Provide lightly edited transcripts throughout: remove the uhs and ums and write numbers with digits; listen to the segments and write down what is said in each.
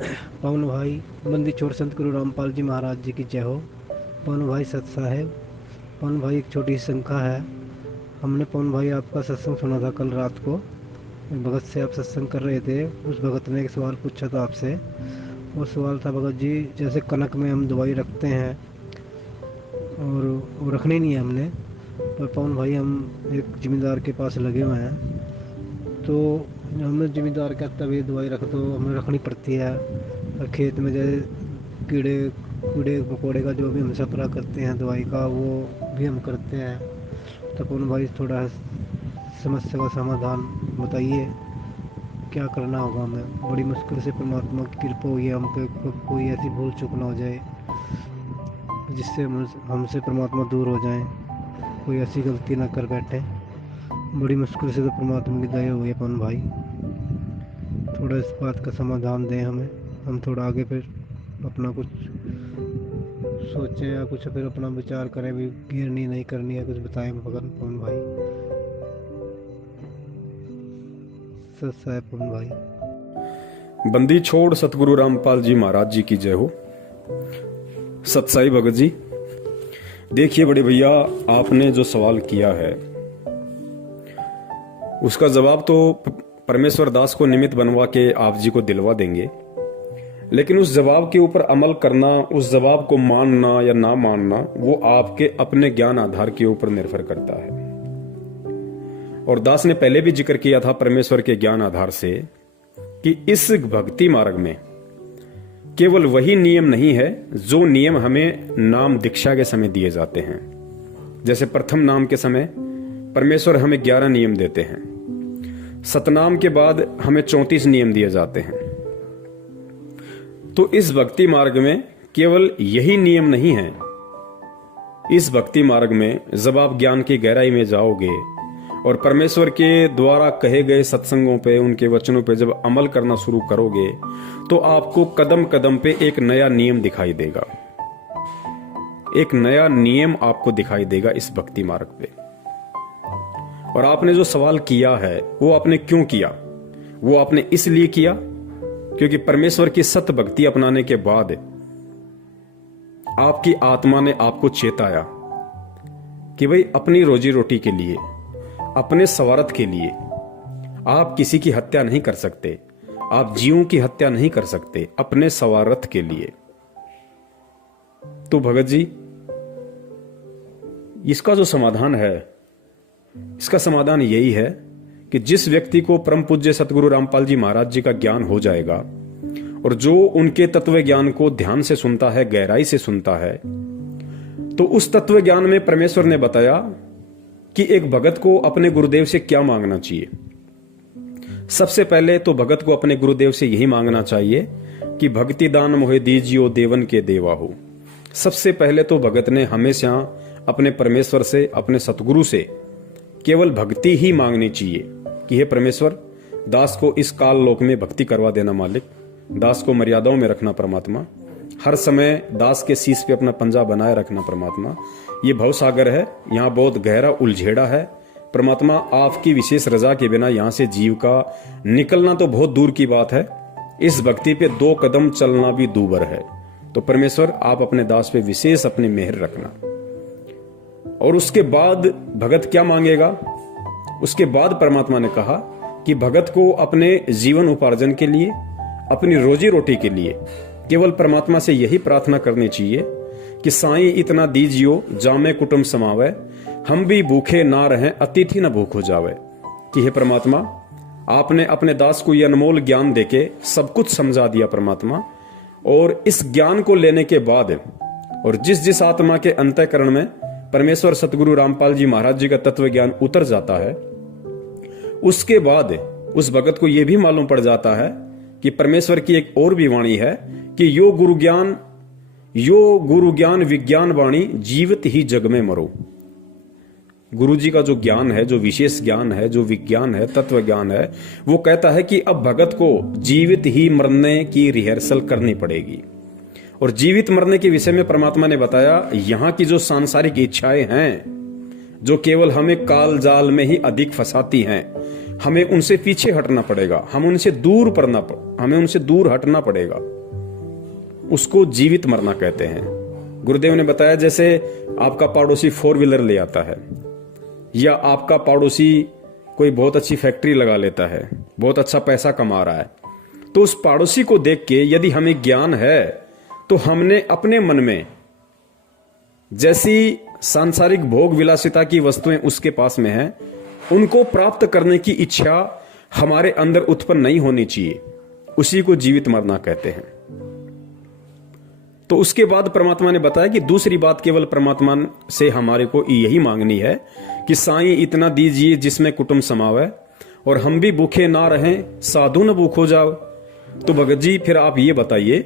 पवन भाई, बंदी छोड़ संत गुरु रामपाल जी महाराज जी की जय हो। पवन भाई सत साहेब, पवन भाई एक छोटी सी शंका है। हमने पवन भाई आपका सत्संग सुना था कल रात को। भगत से आप सत्संग कर रहे थे, उस भगत ने एक सवाल पूछा था आपसे। वो सवाल था भगत जी, जैसे कनक में हम दवाई रखते हैं और वो रखनी नहीं है हमने, पर पवन भाई हम एक जिम्मेदार के पास लगे हुए हैं, तो हमने जिम्मेदार कहता है दवाई रख दो, हमें रखनी पड़ती है। और खेत में जैसे कीड़े कीड़े मकोड़े का जो भी हम सफरा करते हैं दवाई का, वो भी हम करते हैं। तो पवन भाई थोड़ा समस्या का समाधान बताइए, क्या करना होगा हमें। बड़ी मुश्किल से परमात्मा की कृपा हुई है हम पे, कोई ऐसी भूल चूक ना हो जाए जिससे हमसे परमात्मा दूर हो जाए, कोई ऐसी गलती ना कर बैठे। बड़ी मुश्किल से तो परमात्मा की दया हुई है पवन भाई, थोड़ा इस बात का समाधान दें हमें। हम थोड़ा आगे फिर अपना कुछ सोचें या कुछ फिर अपना विचार करें, भी गिरनी नहीं करनी है, कुछ बताएं पवन भाई। सत साहेब पवन भाई। बंदी छोड़ सतगुरु रामपाल जी महाराज जी की जय हो। सतसाई भगत जी, देखिए बड़े भैया, आपने जो सवाल किया है उसका जवाब तो परमेश्वर दास को निमित्त बनवा के आप जी को दिलवा देंगे, लेकिन उस जवाब के ऊपर अमल करना, उस जवाब को मानना या ना मानना, वो आपके अपने ज्ञान आधार के ऊपर निर्भर करता है। और दास ने पहले भी जिक्र किया था परमेश्वर के ज्ञान आधार से कि इस भक्ति मार्ग में केवल वही नियम नहीं है जो नियम हमें नाम दीक्षा के समय दिए जाते हैं। जैसे प्रथम नाम के समय परमेश्वर हमें 11 नियम देते हैं, सतनाम के बाद हमें 34 नियम दिए जाते हैं। तो इस भक्ति मार्ग में केवल यही नियम नहीं है। इस भक्ति मार्ग में जब आप ज्ञान की गहराई में जाओगे और परमेश्वर के द्वारा कहे गए सत्संगों पे, उनके वचनों पे जब अमल करना शुरू करोगे तो आपको कदम कदम पे एक नया नियम दिखाई देगा, एक नया नियम आपको दिखाई देगा इस भक्ति मार्ग पे। और आपने जो सवाल किया है वो आपने क्यों किया? वो आपने इसलिए किया क्योंकि परमेश्वर की सत भक्ति अपनाने के बाद आपकी आत्मा ने आपको चेताया कि भाई अपनी रोजी रोटी के लिए, अपने स्वार्थ के लिए आप किसी की हत्या नहीं कर सकते, आप जीवों की हत्या नहीं कर सकते, अपने स्वार्थ के लिए। तो भगत जी, इसका जो समाधान है, इसका समाधान यही है कि जिस व्यक्ति को परम पूज्य सतगुरु रामपाल जी महाराज जी का ज्ञान हो जाएगा और जो उनके तत्व ज्ञान को ध्यान से सुनता है, गहराई से सुनता है, तो उस तत्व ज्ञान में परमेश्वर ने बताया कि एक भगत को अपने गुरुदेव से क्या मांगना चाहिए। सबसे पहले तो भगत को अपने गुरुदेव से यही मांगना चाहिए कि भक्ति दान मोहे दीजियो देवन के देवा हो। सबसे पहले तो भगत ने हमेशा अपने परमेश्वर से, अपने सतगुरु से केवल भक्ति ही मांगनी चाहिए कि हे परमेश्वर, दास को इस काल लोक में भक्ति करवा देना मालिक, दास को मर्यादाओं में रखना परमात्मा, हर समय दास के शीश पे अपना पंजा बनाए रखना परमात्मा। ये भवसागर है, यहाँ बहुत गहरा उलझेड़ा है परमात्मा, आपकी विशेष रजा के बिना यहाँ से जीव का निकलना तो बहुत दूर की बात है, इस भक्ति पे 2 कदम चलना भी दूभर है। तो परमेश्वर आप अपने दास पे विशेष अपनी मेहर रखना। और उसके बाद भगत क्या मांगेगा? उसके बाद परमात्मा ने कहा कि भगत को अपने जीवन उपार्जन के लिए, अपनी रोजी रोटी के लिए केवल परमात्मा से यही प्रार्थना करनी चाहिए कि साईं इतना दीजियो जामे कुटुंब समावे, हम भी भूखे ना रहें अतिथि न भूख हो जावे। कि हे परमात्मा, आपने अपने दास को यह अनमोल ज्ञान देके सब कुछ समझा दिया परमात्मा, और इस ज्ञान को लेने के बाद और जिस जिस आत्मा के अंतःकरण में परमेश्वर सतगुरु रामपाल जी महाराज जी का तत्व ज्ञान उतर जाता है, उसके बाद उस भगत को यह भी मालूम पड़ जाता है कि परमेश्वर की एक और भी वाणी है कि यो गुरु ज्ञान विज्ञान वाणी जीवित ही जग में मरो। गुरु जी का जो ज्ञान है, जो विशेष ज्ञान है, जो विज्ञान है, तत्व ज्ञान है, वो कहता है कि अब भगत को जीवित ही मरने की रिहर्सल करनी पड़ेगी। और जीवित मरने के विषय में परमात्मा ने बताया, यहां की जो सांसारिक इच्छाएं हैं, जो केवल हमें काल जाल में ही अधिक फंसाती हैं, हमें उनसे पीछे हटना पड़ेगा, हमें उनसे दूर हटना पड़ेगा। उसको जीवित मरना कहते हैं। गुरुदेव ने बताया जैसे आपका पड़ोसी 4 व्हीलर ले आता है, या आपका पड़ोसी कोई बहुत अच्छी फैक्ट्री लगा लेता है, बहुत अच्छा पैसा कमा रहा है, तो उस पड़ोसी को देख के यदि हमें ज्ञान है तो हमने अपने मन में जैसी सांसारिक भोग विलासिता की वस्तुएं उसके पास में है, उनको प्राप्त करने की इच्छा हमारे अंदर उत्पन्न नहीं होनी चाहिए। उसी को जीवित मरना कहते हैं। तो उसके बाद परमात्मा ने बताया कि दूसरी बात केवल परमात्मा से हमारे को यही मांगनी है कि साईं इतना दीजिए जिसमें कुटुंब समावे, और हम भी भूखे ना रहें, साधु न भूखो जाओ। तो भगत जी फिर आप ये बताइए,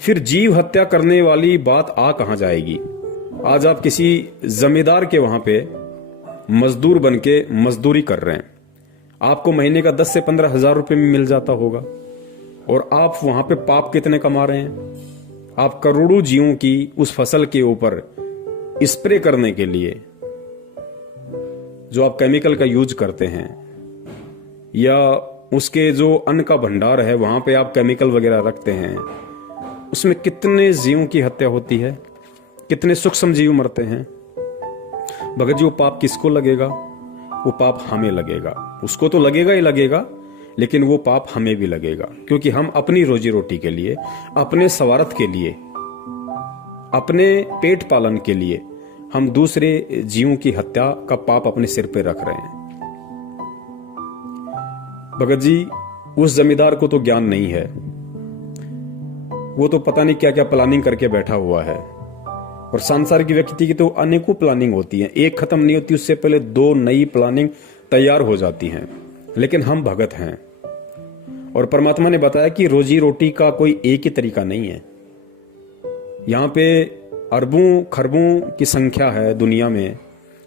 फिर जीव हत्या करने वाली बात आ कहां जाएगी? आज आप किसी जमींदार के वहां पे मजदूर बन के मजदूरी कर रहे हैं, आपको महीने का 10 से 15 हजार रुपए में मिल जाता होगा, और आप वहां पे पाप कितने कमा रहे हैं? आप करोड़ों जीवों की उस फसल के ऊपर स्प्रे करने के लिए जो आप केमिकल का यूज करते हैं, या उसके जो अन्न का भंडार है वहां पे आप केमिकल वगैरह रखते हैं, उसमें कितने जीवों की हत्या होती है, कितने सूक्ष्म जीव मरते हैं। भगत जी वो पाप किसको लगेगा? वो पाप हमें लगेगा। उसको तो लगेगा ही लगेगा, लेकिन वो पाप हमें भी लगेगा, क्योंकि हम अपनी रोजी रोटी के लिए, अपने स्वार्थ के लिए, अपने पेट पालन के लिए हम दूसरे जीवों की हत्या का पाप अपने सिर पे रख रहे हैं। भगत जी उस जमींदार को तो ज्ञान नहीं है, वो तो पता नहीं क्या क्या प्लानिंग करके बैठा हुआ है, और सांसारिक व्यक्ति की तो अनेकों प्लानिंग होती है, एक खत्म नहीं होती, उससे पहले 2 नई प्लानिंग तैयार हो जाती हैं। लेकिन हम भगत हैं, और परमात्मा ने बताया कि रोजी रोटी का कोई एक ही तरीका नहीं है। यहां पे अरबों खरबों की संख्या है दुनिया में,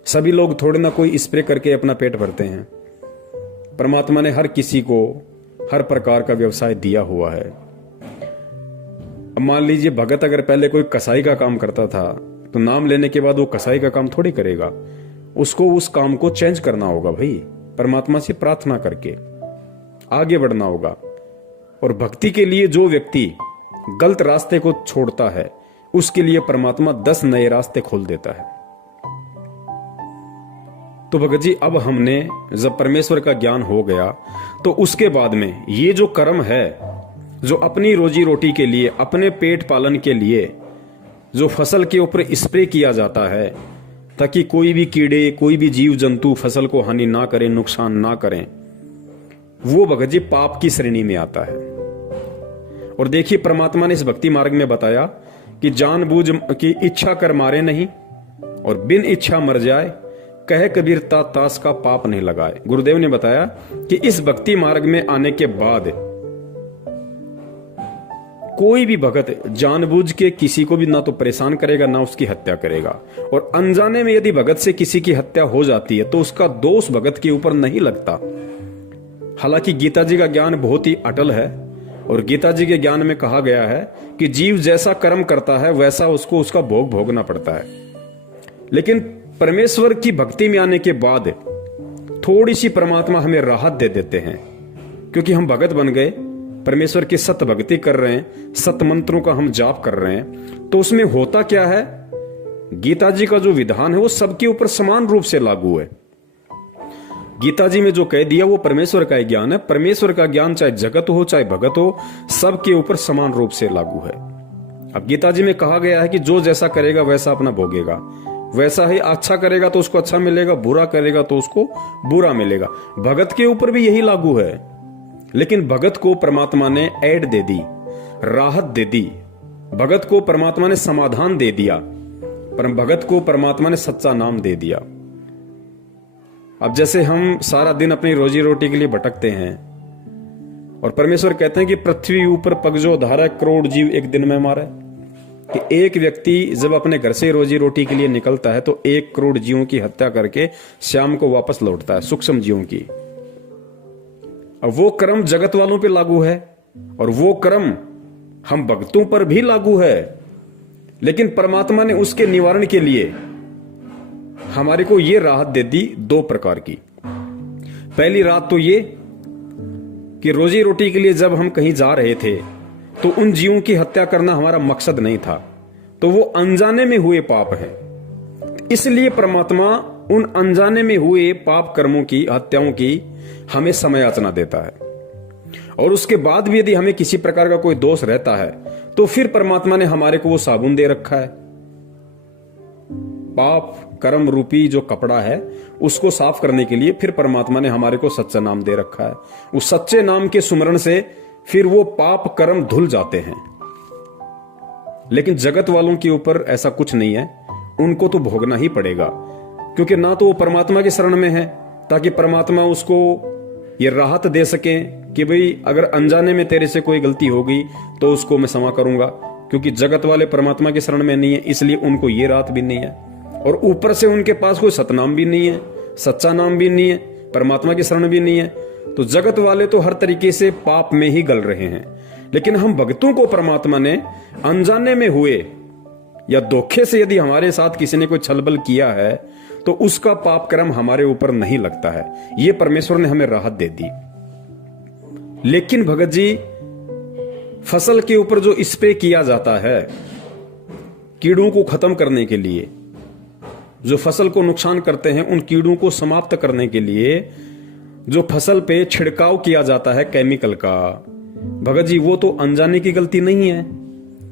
सभी लोग थोड़े ना कोई स्प्रे करके अपना पेट भरते हैं। परमात्मा ने हर किसी को हर प्रकार का व्यवसाय दिया हुआ है। अब मान लीजिए भगत अगर पहले कोई कसाई का काम करता था, तो नाम लेने के बाद वो कसाई का काम थोड़ी करेगा, उसको उस काम को चेंज करना होगा भाई, परमात्मा से प्रार्थना करके आगे बढ़ना होगा। और भक्ति के लिए जो व्यक्ति गलत रास्ते को छोड़ता है, उसके लिए परमात्मा 10 नए रास्ते खोल देता है। तो भगत जी अब हमने जब परमेश्वर का ज्ञान हो गया, तो उसके बाद में ये जो कर्म है, जो अपनी रोजी रोटी के लिए, अपने पेट पालन के लिए जो फसल के ऊपर स्प्रे किया जाता है, ताकि कोई भी कीड़े, कोई भी जीव जंतु फसल को हानि ना करें, नुकसान ना करें, वो भगत जी पाप की श्रेणी में आता है। और देखिए परमात्मा ने इस भक्ति मार्ग में बताया कि जानबूझ की इच्छा कर मारे नहीं, और बिन इच्छा मर जाए, कहे कबीर तास का पाप नहीं लगाए। गुरुदेव ने बताया कि इस भक्ति मार्ग में आने के बाद कोई भी भगत जानबूझ के किसी को भी ना तो परेशान करेगा, ना उसकी हत्या करेगा। और अनजाने में यदि भगत से किसी की हत्या हो जाती है, तो उसका दोष भगत के ऊपर नहीं लगता। हालांकि गीता जी का ज्ञान बहुत ही अटल है, और गीता जी के ज्ञान में कहा गया है कि जीव जैसा कर्म करता है वैसा उसको उसका भोग भोगना पड़ता है। लेकिन परमेश्वर की भक्ति में आने के बाद थोड़ी सी परमात्मा हमें राहत दे देते हैं, क्योंकि हम भगत बन गए, परमेश्वर की सत भक्ति कर रहे हैं, सत मंत्रों का हम जाप कर रहे हैं। तो उसमें होता क्या है, गीता जी का जो विधान है वो सबके ऊपर समान रूप से लागू है। गीता जी में जो कह दिया वो परमेश्वर का ज्ञान है। परमेश्वर का ज्ञान चाहे जगत हो चाहे भगत हो, सबके ऊपर समान रूप से लागू है। अब गीता जी में कहा गया है कि जो जैसा करेगा वैसा अपना भोगेगा, वैसा ही अच्छा करेगा तो उसको अच्छा मिलेगा, बुरा करेगा तो उसको बुरा मिलेगा। भगत के ऊपर भी यही लागू है। लेकिन भगत को परमात्मा ने ऐड दे दी, राहत दे दी, भगत को परमात्मा ने समाधान दे दिया, पर भगत को परमात्मा ने सच्चा नाम दे दिया। अब जैसे हम सारा दिन अपनी रोजी रोटी के लिए भटकते हैं, और परमेश्वर कहते हैं कि पृथ्वी ऊपर पग जो धारा करोड़ जीव एक दिन में मारे, कि एक व्यक्ति जब अपने घर से रोजी रोटी के लिए निकलता है तो 1 करोड़ जीवों की हत्या करके शाम को वापस लौटता है, सूक्ष्म जीवों की। अब वो कर्म जगत वालों पे लागू है, और वो कर्म हम भक्तों पर भी लागू है। लेकिन परमात्मा ने उसके निवारण के लिए हमारे को ये राहत दे दी 2 प्रकार की। पहली रात तो ये कि रोजी रोटी के लिए जब हम कहीं जा रहे थे तो उन जीवों की हत्या करना हमारा मकसद नहीं था, तो वो अनजाने में हुए पाप हैं। इसलिए परमात्मा उन अनजाने में हुए पाप कर्मों की, हत्याओं की हमें समय याचना देता है। और उसके बाद भी यदि हमें किसी प्रकार का कोई दोष रहता है तो फिर परमात्मा ने हमारे को वो साबुन दे रखा है, पाप कर्म रूपी जो कपड़ा है उसको साफ करने के लिए फिर परमात्मा ने हमारे को सच्चा नाम दे रखा है। उस सच्चे नाम के सुमरण से फिर वो पाप कर्म धुल जाते हैं। लेकिन जगत वालों के ऊपर ऐसा कुछ नहीं है, उनको तो भोगना ही पड़ेगा, क्योंकि ना तो वो परमात्मा के शरण में है ताकि परमात्मा उसको ये राहत दे सके कि भाई अगर अनजाने में तेरे से कोई गलती हो गई तो उसको मैं क्षमा करूंगा, क्योंकि जगत वाले परमात्मा के शरण में नहीं है, इसलिए उनको ये राहत भी नहीं है। और ऊपर से उनके पास कोई सतनाम भी नहीं है, सच्चा नाम भी नहीं है, परमात्मा की शरण भी नहीं है, तो जगत वाले तो हर तरीके से पाप में ही गल रहे हैं। लेकिन हम भक्तों को परमात्मा ने अनजाने में हुए या धोखे से यदि हमारे साथ किसी ने कोई छलबल किया है तो उसका पाप कर्म हमारे ऊपर नहीं लगता है, ये परमेश्वर ने हमें राहत दे दी। लेकिन भगत जी, फसल के ऊपर जो स्प्रे किया जाता है कीड़ों को खत्म करने के लिए, जो फसल को नुकसान करते हैं उन कीड़ों को समाप्त करने के लिए जो फसल पे छिड़काव किया जाता है केमिकल का, भगत जी वो तो अनजाने की गलती नहीं है,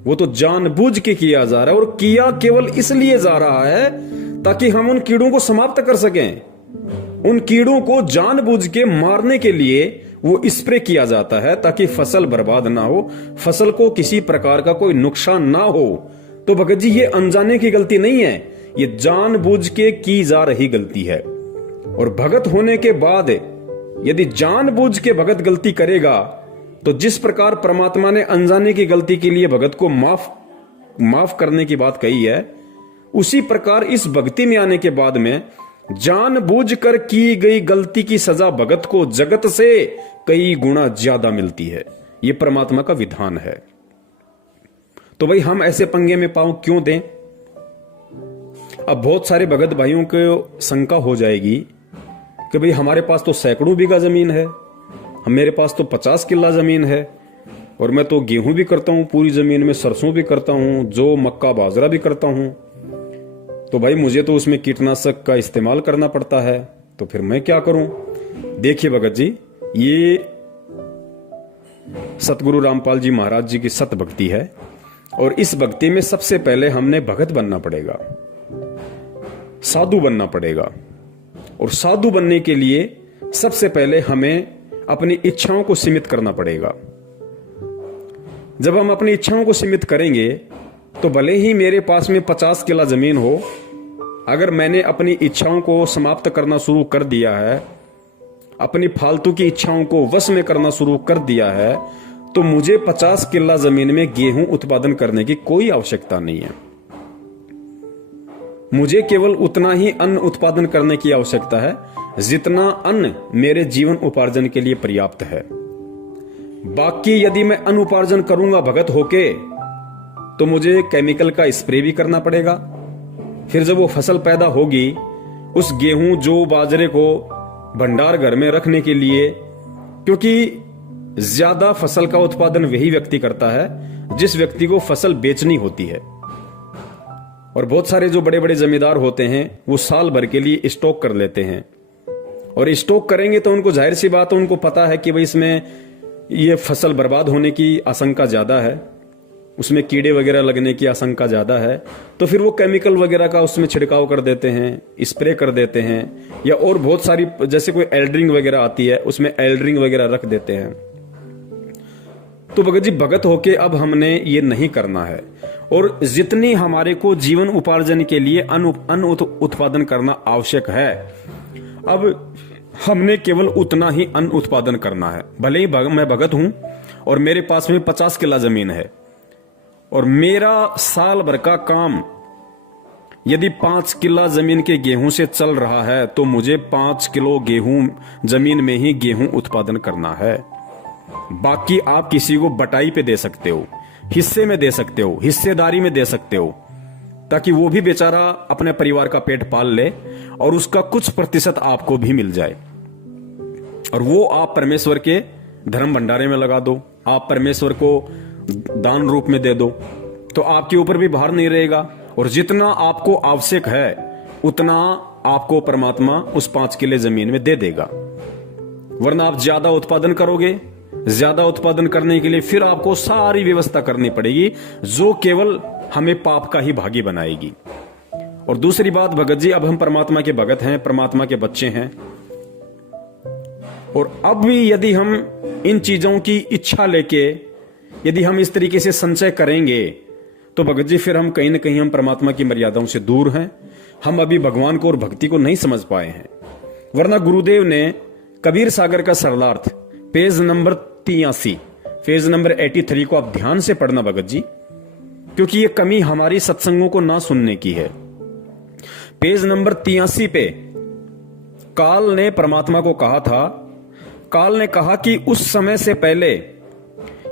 वो तो जानबूझ के किया जा रहा है। और किया केवल इसलिए जा रहा है ताकि हम उन कीड़ों को समाप्त कर सकें। उन कीड़ों को जानबूझ के मारने के लिए वो स्प्रे किया जाता है ताकि फसल बर्बाद ना हो, फसल को किसी प्रकार का कोई नुकसान ना हो। तो भगत जी ये अनजाने की गलती नहीं है, ये जानबूझ के की जा रही गलती है। और भगत होने के बाद यदि जानबूझ के भगत गलती करेगा तो जिस प्रकार परमात्मा ने अनजाने की गलती के लिए भगत को माफ करने की बात कही है, उसी प्रकार इस भक्ति में आने के बाद में जानबूझकर की गई गलती की सजा भगत को जगत से कई गुना ज्यादा मिलती है। यह परमात्मा का विधान है। तो भाई हम ऐसे पंगे में पांव क्यों दें? अब बहुत सारे भगत भाइयों को शंका हो जाएगी कि भाई हमारे पास तो सैकड़ों बीघा जमीन है, मेरे पास तो 50 किला जमीन है, और मैं तो गेहूं भी करता हूं, पूरी जमीन में सरसों भी करता हूं, जो मक्का बाजरा भी करता हूं, तो भाई मुझे तो उसमें कीटनाशक का इस्तेमाल करना पड़ता है, तो फिर मैं क्या करूं? देखिए भगत जी, ये सतगुरु रामपाल जी महाराज जी की सत भक्ति है, और इस भक्ति में सबसे पहले हमने भगत बनना पड़ेगा, साधु बनना पड़ेगा। और साधु बनने के लिए सबसे पहले हमें अपनी इच्छाओं को सीमित करना पड़ेगा। जब हम अपनी इच्छाओं को सीमित करेंगे तो भले ही मेरे पास में 50 किला जमीन हो, अगर मैंने अपनी इच्छाओं को समाप्त करना शुरू कर दिया है, अपनी फालतू की इच्छाओं को वश में करना शुरू कर दिया है, तो मुझे 50 किला जमीन में गेहूं उत्पादन करने की कोई आवश्यकता नहीं है। मुझे केवल उतना ही अन्न उत्पादन करने की आवश्यकता है जितना अन्न मेरे जीवन उपार्जन के लिए पर्याप्त है। बाकी यदि मैं अन्न उपार्जन करूंगा भगत होके तो मुझे केमिकल का स्प्रे भी करना पड़ेगा। फिर जब वो फसल पैदा होगी, उस गेहूं जो बाजरे को भंडार घर में रखने के लिए, क्योंकि ज्यादा फसल का उत्पादन वही व्यक्ति करता है जिस व्यक्ति को फसल बेचनी होती है। और बहुत सारे जो बड़े बड़े जमींदार होते हैं वो साल भर के लिए स्टॉक कर लेते हैं, और स्टॉक करेंगे तो उनको जाहिर सी बात है, उनको पता है कि भाई इसमें ये फसल बर्बाद होने की आशंका ज्यादा है, उसमें कीड़े वगैरह लगने की आशंका ज्यादा है, तो फिर वो केमिकल वगैरह का उसमें छिड़काव कर देते हैं, स्प्रे कर देते हैं, या और बहुत सारी जैसे कोई एल्ड्रिंग वगैरह आती है उसमें एल्ड्रिंग वगैरह रख देते हैं। तो भगत जी, भगत होके अब हमने ये नहीं करना है, और जितनी हमारे को जीवन उपार्जन के लिए अन्न उत्पादन करना आवश्यक है, अब हमने केवल उतना ही अन्न उत्पादन करना है। भले ही मैं भगत हूं और मेरे पास में 50 किला जमीन है, और मेरा साल भर का काम यदि 5 किला जमीन के गेहूं से चल रहा है, तो मुझे 5 किलो गेहूं जमीन में ही गेहूं उत्पादन करना है। बाकी आप किसी को बटाई पे दे सकते हो, हिस्से में दे सकते हो, हिस्सेदारी में दे सकते हो, ताकि वो भी बेचारा अपने परिवार का पेट पाल ले और उसका कुछ प्रतिशत आपको भी मिल जाए। और वो आप परमेश्वर के धर्म भंडारे में लगा दो, आप परमेश्वर को दान रूप में दे दो, तो आपके ऊपर भी भार नहीं रहेगा। और जितना आपको आवश्यक है उतना आपको परमात्मा उस 5 किले जमीन में दे देगा। वरना आप ज्यादा उत्पादन करोगे, ज्यादा उत्पादन करने के लिए फिर आपको सारी व्यवस्था करनी पड़ेगी, जो केवल हमें पाप का ही भागी बनाएगी। और दूसरी बात भगत जी, अब हम परमात्मा के भगत हैं, परमात्मा के बच्चे हैं, और अब भी यदि हम इन चीजों की इच्छा लेके यदि हम इस तरीके से संचय करेंगे तो भगत जी फिर हम कहीं ना कहीं हम परमात्मा की मर्यादाओं से दूर हैं। हम अभी भगवान को और भक्ति को नहीं समझ पाए हैं। वरना गुरुदेव ने कबीर सागर का सरलार्थ पेज नंबर 83, पेज नंबर 83 को आप ध्यान से पढ़ना भगत जी, क्योंकि ये कमी हमारी सत्संगों को ना सुनने की है। पेज नंबर 83 पे काल ने परमात्मा को कहा था, काल ने कहा कि उस समय से पहले,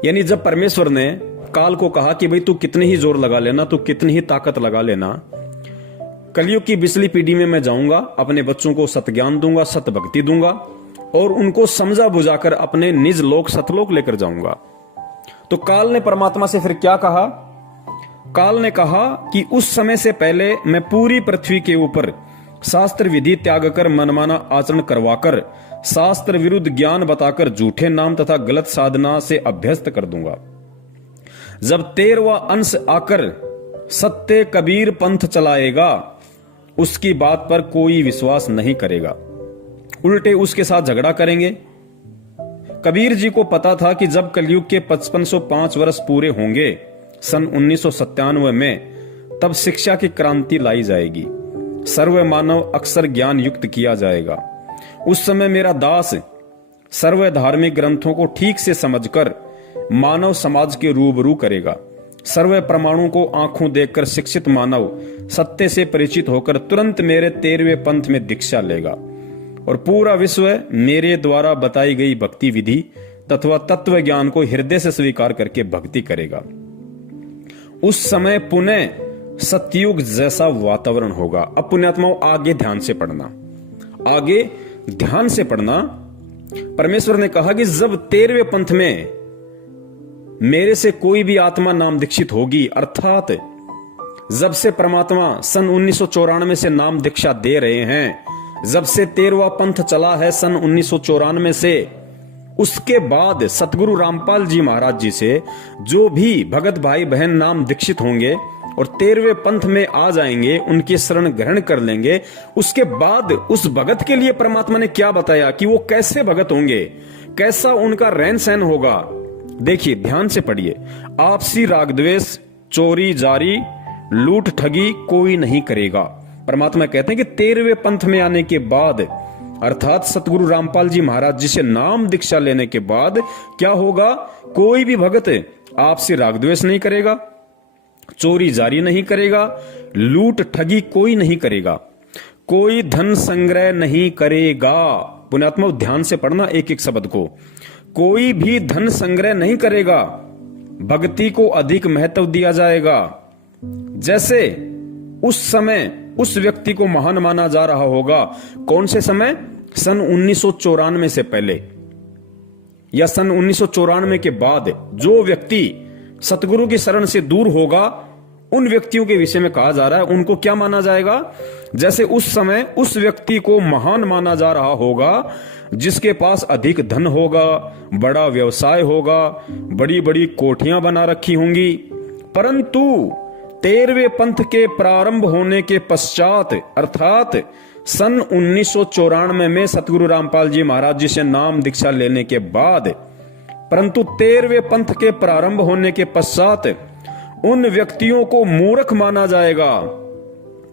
यानी जब परमेश्वर ने काल को कहा कि भाई तू कितनी ही जोर लगा लेना, तू कितनी ही ताकत लगा लेना, कलयुग की बिजली पीढ़ी में मैं जाऊंगा, अपने बच्चों को सतज्ञान दूंगा, सत भक्ति दूंगा और उनको समझा बुझाकर अपने निज लोक सतलोक लेकर जाऊंगा। तो काल ने परमात्मा से फिर क्या कहा? काल ने कहा कि उस समय से पहले मैं पूरी पृथ्वी के ऊपर शास्त्र विधि त्याग कर मनमाना आचरण करवाकर शास्त्र विरुद्ध ज्ञान बताकर झूठे नाम तथा गलत साधना से अभ्यस्त कर दूंगा। जब 13वां अंश आकर सत्य कबीर पंथ चलाएगा, उसकी बात पर कोई विश्वास नहीं करेगा, उल्टे उसके साथ झगड़ा करेंगे। कबीर जी को पता था कि जब कलयुग के 5505 वर्ष पूरे होंगे सन 1997 में, तब शिक्षा की क्रांति लाई जाएगी, सर्व मानव अक्षर ज्ञान युक्त किया जाएगा। उस समय मेरा दास सर्व धार्मिक ग्रंथों को ठीक से समझकर मानव समाज के रूबरू करेगा। सर्व परमाणु को आंखों देखकर शिक्षित मानव सत्य से परिचित होकर तुरंत मेरे 13वें पंथ में दीक्षा लेगा और पूरा विश्व मेरे द्वारा बताई गई भक्ति विधि तथा तत्व ज्ञान को हृदय से स्वीकार करके भक्ति करेगा। उस समय पुनः सतयुग जैसा वातावरण होगा। अब पुण्यात्माओं आगे ध्यान से पढ़ना, आगे ध्यान से पढ़ना। परमेश्वर ने कहा कि जब 13वें पंथ में मेरे से कोई भी आत्मा नाम दीक्षित होगी, अर्थात जब से परमात्मा सन 1994 से नाम दीक्षा दे रहे हैं, जब से 13वां पंथ चला है सन 1994 से, उसके बाद सतगुरु रामपाल जी महाराज जी से जो भी भगत भाई बहन नाम दीक्षित होंगे और 13वें पंथ में आ जाएंगे, उनकी शरण ग्रहण कर लेंगे, उसके बाद उस भगत के लिए परमात्मा ने क्या बताया कि वो कैसे भगत होंगे, कैसा उनका रहन सहन होगा। देखिए ध्यान से पढ़िए। आपसी राग द्वेष, चोरी जारी, लूट ठगी कोई नहीं करेगा। परमात्मा कहते हैं कि 13वें पंथ में आने के बाद, अर्थात सतगुरु रामपाल जी महाराज जी से नाम दीक्षा लेने के बाद क्या होगा? कोई भी भगत आपसी राग द्वेष नहीं करेगा, चोरी जारी नहीं करेगा, लूट ठगी कोई नहीं करेगा, कोई धन संग्रह नहीं करेगा। पुण्यात्मा ध्यान से पढ़ना एक एक शब्द को। कोई भी धन संग्रह नहीं करेगा, भक्ति को अधिक महत्व दिया जाएगा। जैसे उस समय उस व्यक्ति को महान माना जा रहा होगा, कौन से समय? सन 1994 से पहले या सन 1994 के बाद जो व्यक्ति सतगुरु की शरण से दूर होगा, उन व्यक्तियों के विषय में कहा जा रहा है, उनको क्या माना जाएगा? जैसे उस समय उस व्यक्ति को महान माना जा रहा होगा जिसके पास अधिक धन होगा, बड़ा व्यवसाय होगा, बड़ी बड़ी कोठियां बना रखी होंगी। परंतु 13वें पंथ के प्रारंभ होने के पश्चात, अर्थात सन 1994 में सतगुरु रामपाल जी महाराज जी से नाम दीक्षा लेने के बाद, परंतु 13वें पंथ के प्रारंभ होने के पश्चात उन व्यक्तियों को मूर्ख माना जाएगा।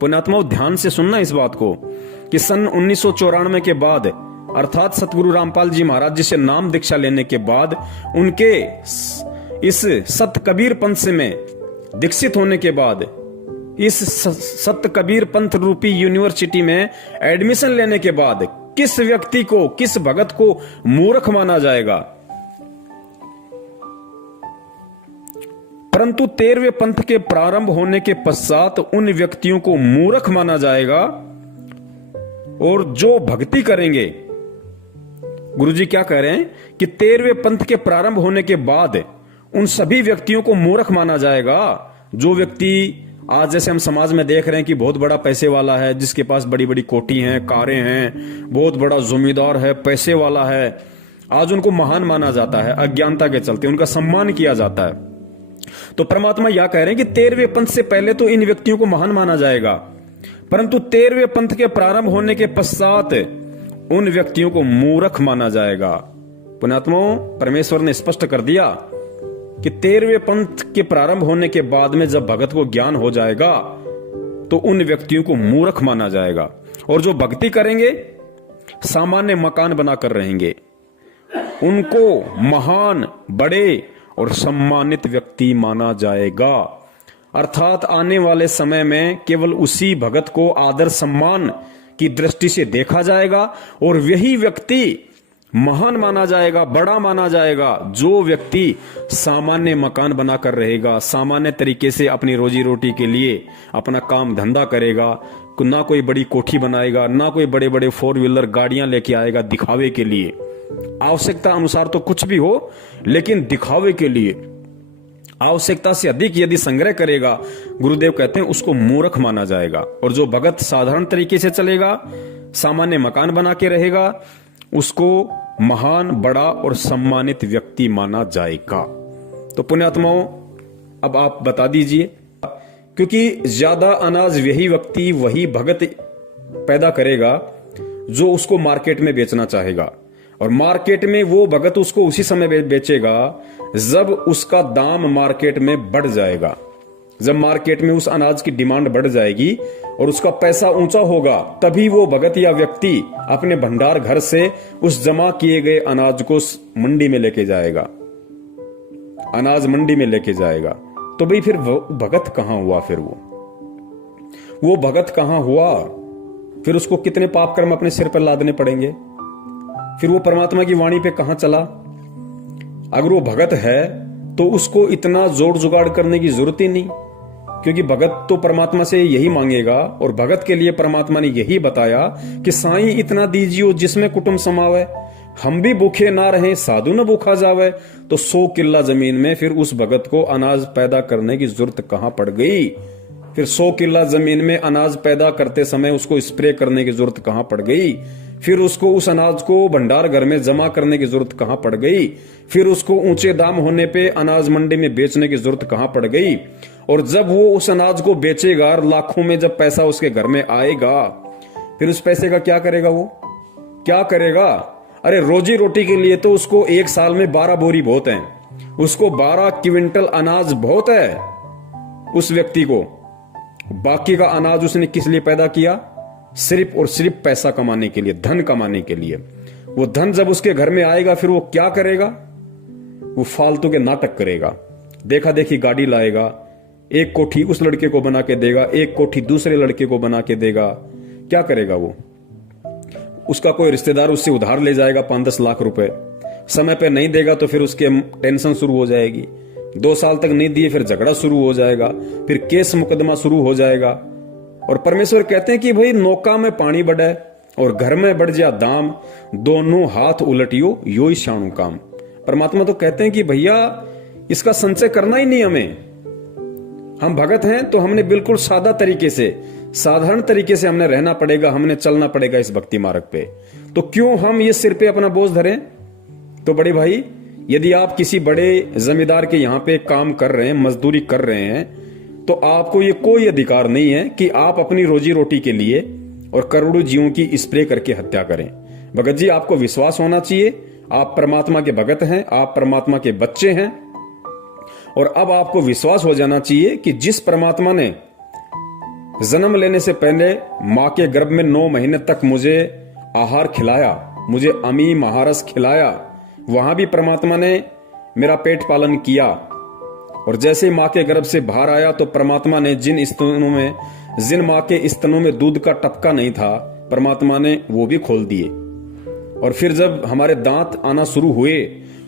पुण्यात्माओं ध्यान से सुनना इस बात को कि सन 1994 के बाद, अर्थात सतगुरु रामपाल जी महाराज जी से नाम दीक्षा लेने के बाद, उनके इस सत कबीर पंथ से में दीक्षित होने के बाद, इस सत कबीर पंथ रूपी यूनिवर्सिटी में एडमिशन लेने के बाद किस व्यक्ति को, किस भगत को मूर्ख माना जाएगा? परंतु 13वें पंथ के प्रारंभ होने के पश्चात उन व्यक्तियों को मूर्ख माना जाएगा और जो भक्ति करेंगे गुरुजी क्या कह रहे हैं कि 13वें पंथ के प्रारंभ होने के बाद उन सभी व्यक्तियों को मूर्ख माना जाएगा जो व्यक्ति आज जैसे हम समाज में देख रहे हैं कि बहुत बड़ा पैसे वाला है, जिसके पास बड़ी बड़ी कोठी हैं, कारें हैं, बहुत बड़ा जमींदार है, पैसे वाला है, आज उनको महान माना जाता है। अज्ञानता के चलते उनका सम्मान किया जाता है। तो परमात्मा यह कह रहे हैं कि 13वें पंथ से पहले तो इन व्यक्तियों को महान माना जाएगा, परंतु 13वें पंथ के प्रारंभ होने के पश्चात उन व्यक्तियों को मूर्ख माना जाएगा। पुण्यात्माओं, परमेश्वर ने स्पष्ट कर दिया कि 13वें पंथ के प्रारंभ होने के बाद में जब भगत को ज्ञान हो जाएगा तो उन व्यक्तियों को मूर्ख माना जाएगा, और जो भक्ति करेंगे सामान्य मकान बनाकर रहेंगे, उनको महान, बड़े और सम्मानित व्यक्ति माना जाएगा। अर्थात आने वाले समय में केवल उसी भगत को आदर सम्मान की दृष्टि से देखा जाएगा और वही व्यक्ति महान माना जाएगा, बड़ा माना जाएगा, जो व्यक्ति सामान्य मकान बनाकर रहेगा, सामान्य तरीके से अपनी रोजी रोटी के लिए अपना काम धंधा करेगा, ना कोई बड़ी कोठी बनाएगा, ना कोई बड़े बड़े 4 व्हीलर गाड़ियां लेके आएगा दिखावे के लिए। आवश्यकता अनुसार तो कुछ भी हो, लेकिन दिखावे के लिए आवश्यकता से अधिक यदि संग्रह करेगा, गुरुदेव कहते हैं उसको मूर्ख माना जाएगा। और जो भगत साधारण तरीके से चलेगा, सामान्य मकान बना के रहेगा, उसको महान, बड़ा और सम्मानित व्यक्ति माना जाएगा। तो पुण्यात्माओं, अब आप बता दीजिए, क्योंकि ज्यादा अनाज वही व्यक्ति, वही भगत पैदा करेगा जो उसको मार्केट में बेचना चाहेगा, और मार्केट में वो भगत उसको उसी समय बेचेगा जब उसका दाम मार्केट में बढ़ जाएगा। जब मार्केट में उस अनाज की डिमांड बढ़ जाएगी और उसका पैसा ऊंचा होगा, तभी वो भगत या व्यक्ति अपने भंडार घर से उस जमा किए गए अनाज को मंडी में लेके जाएगा, अनाज मंडी में लेके जाएगा। तो भाई फिर वो भगत कहां हुआ? फिर वो भगत कहां हुआ? फिर उसको कितने पाप कर्म अपने सिर पर लादने पड़ेंगे? फिर वो परमात्मा की वाणी पे कहां चला? अगर वो भगत है तो उसको इतना जोड़ जुगाड़ करने की जरूरत ही नहीं, क्योंकि भगत तो परमात्मा से यही मांगेगा, और भगत के लिए परमात्मा ने यही बताया कि साईं इतना दीजियो जिसमें कुटुंब समावे, हम भी भूखे ना रहे साधु न भूखा जावे। तो 100 किल्ला जमीन में फिर उस भगत को अनाज पैदा करने की जरूरत कहां पड़ गई? फिर 100 किल्ला जमीन में अनाज पैदा करते समय उसको स्प्रे करने की जरूरत कहां पड़ गई? फिर उसको उस अनाज को भंडार घर में जमा करने की जरूरत कहां पड़ गई? फिर उसको ऊंचे दाम होने पे अनाज मंडी में बेचने की जरूरत कहां पड़ गई? और जब वो उस अनाज को बेचेगा, लाखों में जब पैसा उसके घर में आएगा, फिर उस पैसे का क्या करेगा? वो क्या करेगा? अरे रोजी रोटी के लिए तो उसको एक साल में 12 बोरी बहुत है, उसको 12 क्विंटल अनाज बहुत है उस व्यक्ति को। बाकी का अनाज उसने किस लिए पैदा किया? सिर्फ और सिर्फ पैसा कमाने के लिए, धन कमाने के लिए। वो धन जब उसके घर में आएगा, फिर वो क्या करेगा? वो फालतू के नाटक करेगा, देखा देखी गाड़ी लाएगा, एक कोठी उस लड़के को बना के देगा, एक कोठी दूसरे लड़के को बना के देगा। क्या करेगा वो? उसका कोई रिश्तेदार उससे उधार ले जाएगा 5-10 लाख रुपए, समय पे नहीं देगा तो फिर उसके टेंशन शुरू हो जाएगी, 2 साल तक नहीं दिए फिर झगड़ा शुरू हो जाएगा, फिर केस मुकदमा शुरू हो जाएगा। और परमेश्वर कहते हैं कि भाई नौका में पानी बढ़े और घर में बढ़ जा दाम, दोनों हाथ उलटियो यो ही शाणु काम। परमात्मा तो कहते हैं कि भैया इसका संचय करना ही नहीं हमें। हम भगत हैं तो हमने बिल्कुल सादा तरीके से, साधारण तरीके से हमने रहना पड़ेगा, हमने चलना पड़ेगा इस भक्ति मार्ग पे। तो क्यों हम ये सिर पे अपना बोझ धरें? तो बड़े भाई, यदि आप किसी बड़े जमींदार के यहां पे काम कर रहे हैं, मजदूरी कर रहे हैं, तो आपको ये कोई अधिकार नहीं है कि आप अपनी रोजी रोटी के लिए और करोड़ों जीवों की स्प्रे करके हत्या करें। भगत जी, आपको विश्वास होना चाहिए, आप परमात्मा के भगत हैं, आप परमात्मा के बच्चे हैं, और अब आपको विश्वास हो जाना चाहिए कि जिस परमात्मा ने जन्म लेने से पहले मां के गर्भ में 9 महीने तक मुझे आहार खिलाया, मुझे अमी महारस खिलाया, वहां भी परमात्मा ने मेरा पेट पालन किया। और जैसे ही मां के गर्भ से बाहर आया तो परमात्मा ने जिन मां के स्तनों में दूध का टपका नहीं था, परमात्मा ने वो भी खोल दिए। और फिर जब हमारे दांत आना शुरू हुए,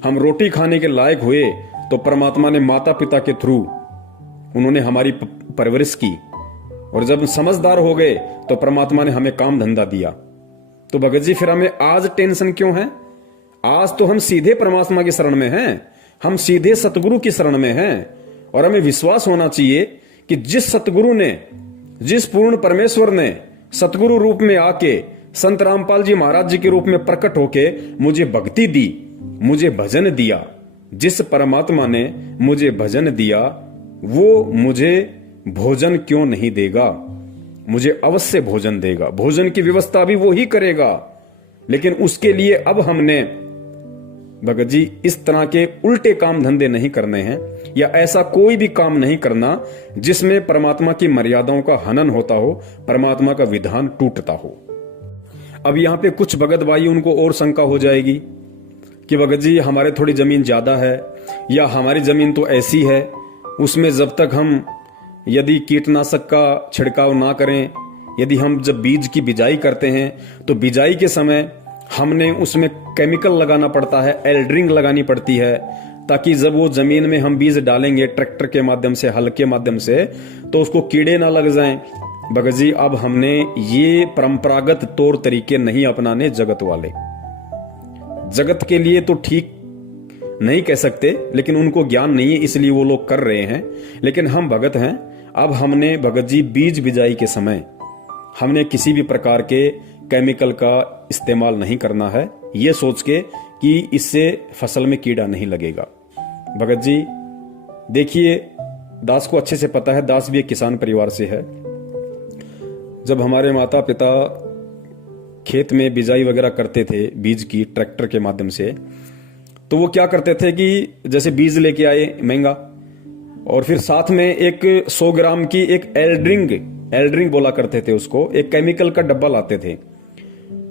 हम रोटी खाने के लायक हुए, तो परमात्मा ने माता पिता के थ्रू उन्होंने हमारी परवरिश की। और जब समझदार हो गए तो परमात्मा ने हमें काम धंधा दिया। तो भगत जी, फिर हमें आज टेंशन क्यों है? आज तो हम सीधे परमात्मा की शरण में हैं, हम सीधे सतगुरु की शरण में हैं। और हमें विश्वास होना चाहिए कि जिस सतगुरु ने, जिस पूर्ण परमेश्वर ने सतगुरु रूप में आके संत रामपाल जी महाराज जी के रूप में प्रकट होके मुझे भक्ति दी, मुझे भजन दिया, जिस परमात्मा ने मुझे भजन दिया वो मुझे भोजन क्यों नहीं देगा? मुझे अवश्य भोजन देगा। भोजन की व्यवस्था भी वो ही करेगा। लेकिन उसके लिए अब हमने भगत जी इस तरह के उल्टे काम धंधे नहीं करने हैं, या ऐसा कोई भी काम नहीं करना जिसमें परमात्मा की मर्यादाओं का हनन होता हो, परमात्मा का विधान टूटता हो। अब यहां पे कुछ भगत भाई उनको और शंका हो जाएगी कि भगत जी हमारे थोड़ी जमीन ज्यादा है, या हमारी जमीन तो ऐसी है, उसमें जब तक हम यदि कीटनाशक का छिड़काव ना करें, यदि हम जब बीज की बिजाई करते हैं तो बिजाई के समय हमने उसमें केमिकल लगाना पड़ता है, एल्ड्रिंग लगानी पड़ती है, ताकि जब वो जमीन में हम बीज डालेंगे ट्रैक्टर के माध्यम से, हल के माध्यम से, तो उसको कीड़े ना लग जाएं। भगत जी अब हमने ये परंपरागत तौर तरीके नहीं अपनाने जगत वाले। जगत के लिए तो ठीक नहीं कह सकते, लेकिन उनको ज्ञान नहीं है इसलिए वो लोग कर रहे हैं। लेकिन हम भगत हैं, अब हमने भगत जी बीज बिजाई के समय हमने किसी भी प्रकार के केमिकल का इस्तेमाल नहीं करना है, ये सोच के कि इससे फसल में कीड़ा नहीं लगेगा। भगत जी देखिए, दास को अच्छे से पता है, दास भी एक किसान परिवार से है। जब हमारे माता पिता खेत में बिजाई वगैरह करते थे बीज की ट्रैक्टर के माध्यम से, तो वो क्या करते थे कि जैसे बीज लेके आए महंगा, और फिर साथ में एक 100 ग्राम की एक एल्ड्रिंग बोला करते थे उसको, एक केमिकल का डब्बा लाते थे,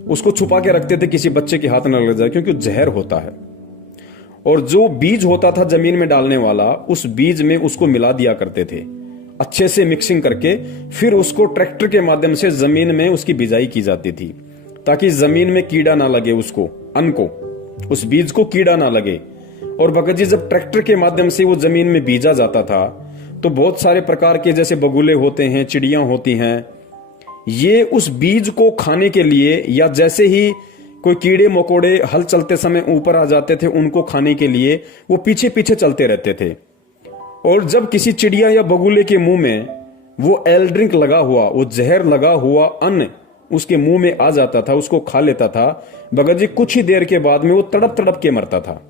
उसको छुपा के रखते थे किसी बच्चे के हाथ न लग जाए, क्योंकि जहर होता है। और जो बीज होता था जमीन में डालने वाला, उस बीज में उसको मिला दिया करते थे अच्छे से मिक्सिंग करके, फिर उसको ट्रैक्टर के माध्यम से जमीन में उसकी बिजाई की जाती थी, ताकि जमीन में कीड़ा ना लगे, उसको अन्न को, उस बीज को कीड़ा ना लगे। और भगत जी जब ट्रैक्टर के माध्यम से वो जमीन में बीजा जाता था, तो बहुत सारे प्रकार के जैसे बगुले होते हैं, चिड़ियां होती हैं, ये उस बीज को खाने के लिए, या जैसे ही कोई कीड़े मकोड़े हल चलते समय ऊपर आ जाते थे, उनको खाने के लिए वो पीछे पीछे चलते रहते थे। और जब किसी चिड़िया या बगुले के मुंह में वो एल्ड्रिंक लगा हुआ, वो जहर लगा हुआ अन्न उसके मुंह में आ जाता था, उसको खा लेता था, भगत जी कुछ ही देर के बाद में वो तड़प तड़प के मरता था।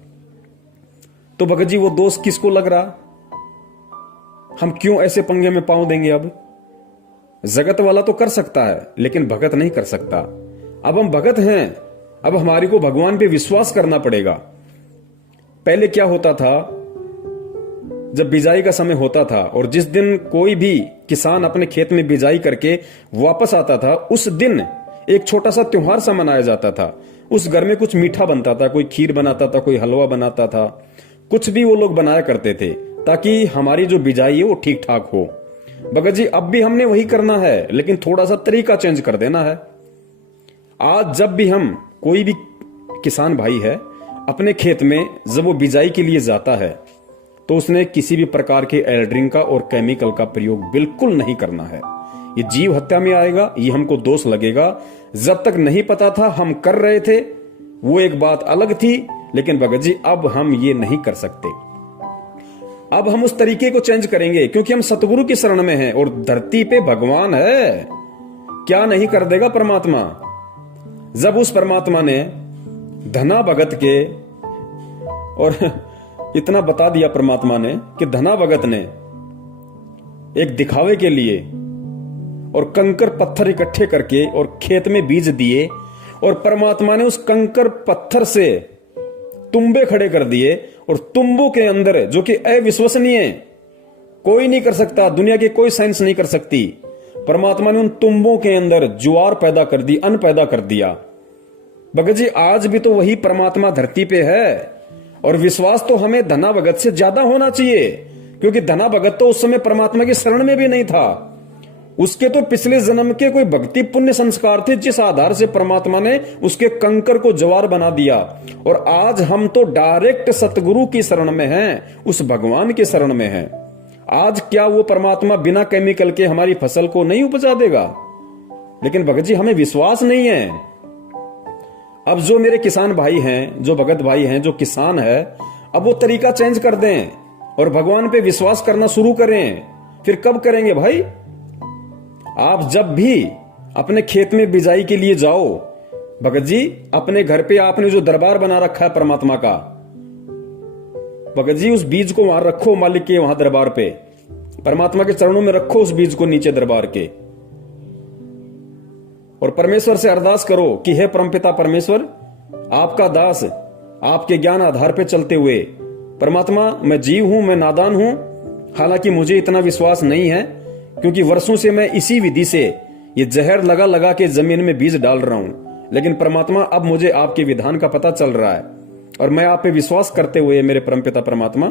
तो भगत जी वो दोष किसको लग रहा? हम क्यों ऐसे पंगे में पांव देंगे? अब जगत वाला तो कर सकता है, लेकिन भगत नहीं कर सकता। अब हम भगत हैं, अब हमारी को भगवान पे विश्वास करना पड़ेगा। पहले क्या होता था, जब बिजाई का समय होता था और जिस दिन कोई भी किसान अपने खेत में बिजाई करके वापस आता था, उस दिन एक छोटा सा त्योहार सा मनाया जाता था। उस घर में कुछ मीठा बनता था, कोई खीर बनाता था, कोई हलवा बनाता था, कुछ भी वो लोग बनाया करते थे, ताकि हमारी जो बिजाई है वो ठीक ठाक हो। भगत जी अब भी हमने वही करना है, लेकिन थोड़ा सा तरीका चेंज कर देना है। आज जब भी हम, कोई भी किसान भाई है, अपने खेत में जब वो बिजाई के लिए जाता है, तो उसने किसी भी प्रकार के एल्ड्रिंग का और केमिकल का प्रयोग बिल्कुल नहीं करना है। ये जीव हत्या में आएगा, ये हमको दोष लगेगा। जब तक नहीं पता था हम कर रहे थे, वो एक बात अलग थी, लेकिन भगत जी अब हम ये नहीं कर सकते। अब हम उस तरीके को चेंज करेंगे, क्योंकि हम सतगुरु की शरण में हैं और धरती पे भगवान है। क्या नहीं कर देगा परमात्मा? जब उस परमात्मा ने धना भगत के, और इतना बता दिया परमात्मा ने कि धना भगत ने एक दिखावे के लिए और कंकर पत्थर इकट्ठे करके और खेत में बीज दिए, और परमात्मा ने उस कंकर पत्थर से तुम्बे खड़े कर दिए, और तुम्बों के अंदर, जो कि अविश्वसनीय, कोई नहीं कर सकता, दुनिया की कोई साइंस नहीं कर सकती, परमात्मा ने उन तुम्बों के अंदर ज्वार पैदा कर दी, अन्न पैदा कर दिया। भगत जी आज भी तो वही परमात्मा धरती पे है, और विश्वास तो हमें धना भगत से ज्यादा होना चाहिए, क्योंकि धना भगत तो उस समय परमात्मा की शरण में भी नहीं था। उसके तो पिछले जन्म के कोई भक्ति पुण्य संस्कार थे, जिस आधार से परमात्मा ने उसके कंकर को ज्वार बना दिया। और आज हम तो डायरेक्ट सतगुरु की शरण में हैं, उस भगवान की शरण में हैं। आज क्या वो परमात्मा बिना केमिकल के हमारी फसल को नहीं उपजा देगा? लेकिन भगत जी हमें विश्वास नहीं है। अब जो मेरे किसान भाई हैं, जो भगत भाई हैं, जो किसान है, अब वो तरीका चेंज कर दें और भगवान पे विश्वास करना शुरू करें। फिर कब करेंगे भाई? आप जब भी अपने खेत में बिजाई के लिए जाओ, भगत जी, अपने घर पे आपने जो दरबार बना रखा है परमात्मा का, भगत जी उस बीज को वहां रखो, मालिक के वहां दरबार पे, परमात्मा के चरणों में रखो उस बीज को नीचे दरबार के, और परमेश्वर से अरदास करो कि हे परमपिता परमेश्वर, आपका दास आपके ज्ञान आधार पे चलते हुए, परमात्मा मैं जीव हूं, मैं नादान हूं, हालांकि मुझे इतना विश्वास नहीं है क्योंकि वर्षों से मैं इसी विधि से ये जहर लगा लगा के जमीन में बीज डाल रहा हूं। लेकिन परमात्मा अब मुझे आपके विधान का पता चल रहा है और मैं आप पे विश्वास करते हुए मेरे परमपिता परमात्मा,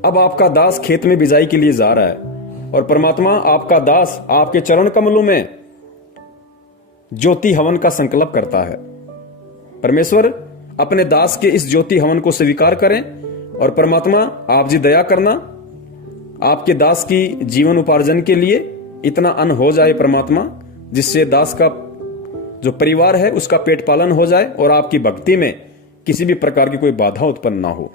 अब आपका दास खेत में बिजाई के लिए जा रहा है और परमात्मा आपका दास आपके चरण कमलों में ज्योति हवन का संकल्प करता है। परमेश्वर अपने दास के इस ज्योति हवन को स्वीकार करें और परमात्मा आप जी दया करना, आपके दास की जीवन उपार्जन के लिए इतना अन्न हो जाए परमात्मा, जिससे दास का जो परिवार है उसका पेट पालन हो जाए और आपकी भक्ति में किसी भी प्रकार की कोई बाधा उत्पन्न ना हो।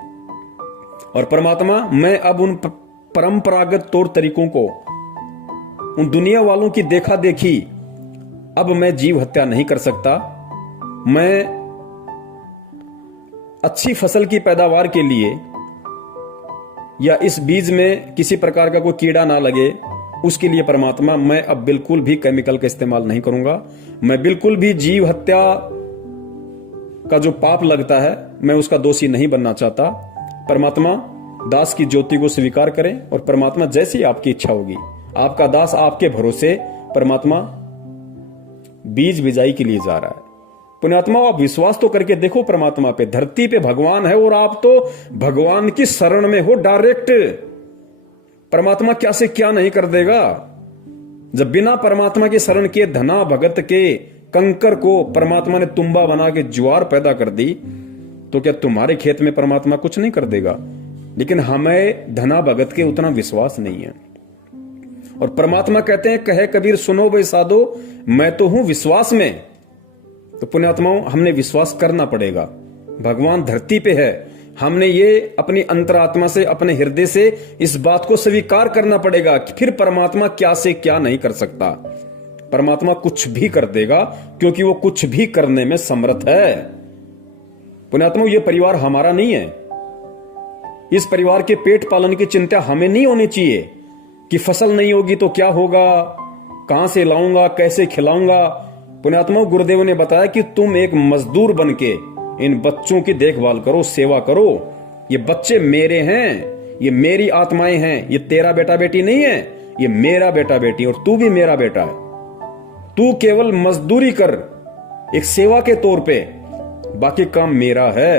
और परमात्मा मैं अब उन परंपरागत तौर तरीकों को, उन दुनिया वालों की देखा देखी अब मैं जीव हत्या नहीं कर सकता। मैं अच्छी फसल की पैदावार के लिए या इस बीज में किसी प्रकार का कोई कीड़ा ना लगे उसके लिए परमात्मा मैं अब बिल्कुल भी केमिकल का इस्तेमाल नहीं करूंगा। मैं बिल्कुल भी जीव हत्या का जो पाप लगता है मैं उसका दोषी नहीं बनना चाहता। परमात्मा दास की ज्योति को स्वीकार करें और परमात्मा जैसी आपकी इच्छा होगी, आपका दास आपके भरोसे परमात्मा बीज बिजाई के लिए जा रहा है। पुण्यात्मा आप विश्वास तो करके देखो परमात्मा पे, धरती पे भगवान है और आप तो भगवान की शरण में हो डायरेक्ट। परमात्मा क्या से क्या नहीं कर देगा। जब बिना परमात्मा की शरण के धना भगत के कंकर को परमात्मा ने तुम्बा बना के ज्वार पैदा कर दी, तो क्या तुम्हारे खेत में परमात्मा कुछ नहीं कर देगा? लेकिन हमें धना भगत के उतना विश्वास नहीं है। और परमात्मा कहते हैं, कहे कबीर सुनो बे साधो, मैं तो हूं विश्वास में। तो पुण्यात्माओं हमने विश्वास करना पड़ेगा। भगवान धरती पे है, हमने ये अपनी अंतरात्मा से, अपने हृदय से इस बात को स्वीकार करना पड़ेगा कि फिर परमात्मा क्या से क्या नहीं कर सकता। परमात्मा कुछ भी कर देगा क्योंकि वो कुछ भी करने में समर्थ है। पुण्यात्माओं ये परिवार हमारा नहीं है। इस परिवार के पेट पालन की चिंता हमें नहीं होनी चाहिए कि फसल नहीं होगी तो क्या होगा, कहां से लाऊंगा, कैसे खिलाऊंगा। पुण्यात्मा गुरुदेव ने बताया कि तुम एक मजदूर बनके इन बच्चों की देखभाल करो, सेवा करो। ये बच्चे मेरे हैं, ये मेरी आत्माएं हैं, ये तेरा बेटा बेटी नहीं है, ये मेरा बेटा बेटी, और तू भी मेरा बेटा है। तू केवल मजदूरी कर एक सेवा के तौर पे, बाकी काम मेरा है।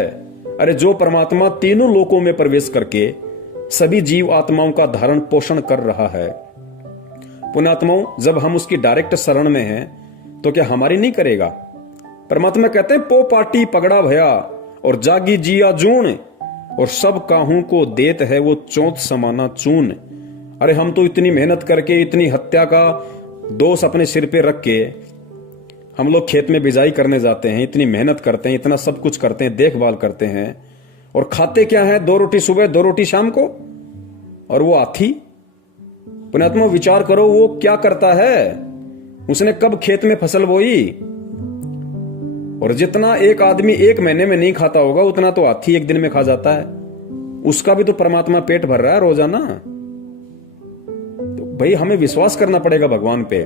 अरे जो परमात्मा तीनों लोकों में प्रवेश करके सभी जीव आत्माओं का धारण पोषण कर रहा है, पुण्यात्माओं जब हम उसकी डायरेक्ट शरण में हैं तो क्या हमारी नहीं करेगा? परमात्मा कहते हैं, पो पाटी पगड़ा भया और जागी जिया जून, और सब काहू को देत है वो चौथ समाना चून। अरे हम तो इतनी मेहनत करके, इतनी हत्या का दोष अपने सिर पे रख के हम लोग खेत में बिजाई करने जाते हैं, इतनी मेहनत करते हैं, इतना सब कुछ करते हैं, देखभाल करते हैं, और खाते क्या है? 2 रोटी सुबह 2 रोटी शाम को। और वो हाथी, पुण्यात्मा विचार करो वो क्या करता है? उसने कब खेत में फसल बोई? और जितना एक आदमी 1 महीने में नहीं खाता होगा उतना तो हाथी 1 दिन में खा जाता है। उसका भी तो परमात्मा पेट भर रहा है रोजाना। तो भाई हमें विश्वास करना पड़ेगा भगवान पे,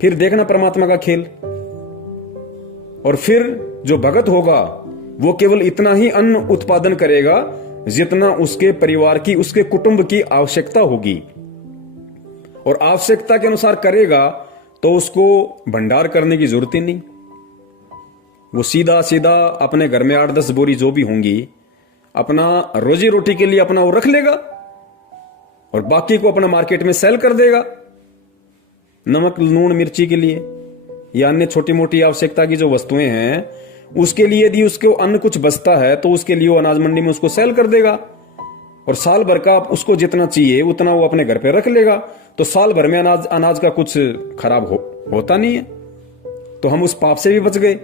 फिर देखना परमात्मा का खेल। और फिर जो भगत होगा वो केवल इतना ही अन्न उत्पादन करेगा जितना उसके परिवार की, उसके कुटुंब की आवश्यकता होगी, और आवश्यकता के अनुसार करेगा तो उसको भंडार करने की जरूरत ही नहीं। वो सीधा सीधा अपने घर में 8-10 बोरी जो भी होंगी अपना रोजी रोटी के लिए अपना वो रख लेगा और बाकी को अपना मार्केट में सेल कर देगा, नमक लूण मिर्ची के लिए या अन्य छोटी मोटी आवश्यकता की जो वस्तुएं हैं उसके लिए। यदि उसको अन्न कुछ बचता है तो उसके लिए वो अनाज मंडी में उसको सेल कर देगा, और साल भर का उसको जितना चाहिए उतना वो अपने घर पे रख लेगा। तो साल भर में अनाज का कुछ खराब होता नहीं है। तो हम उस पाप से भी बच गए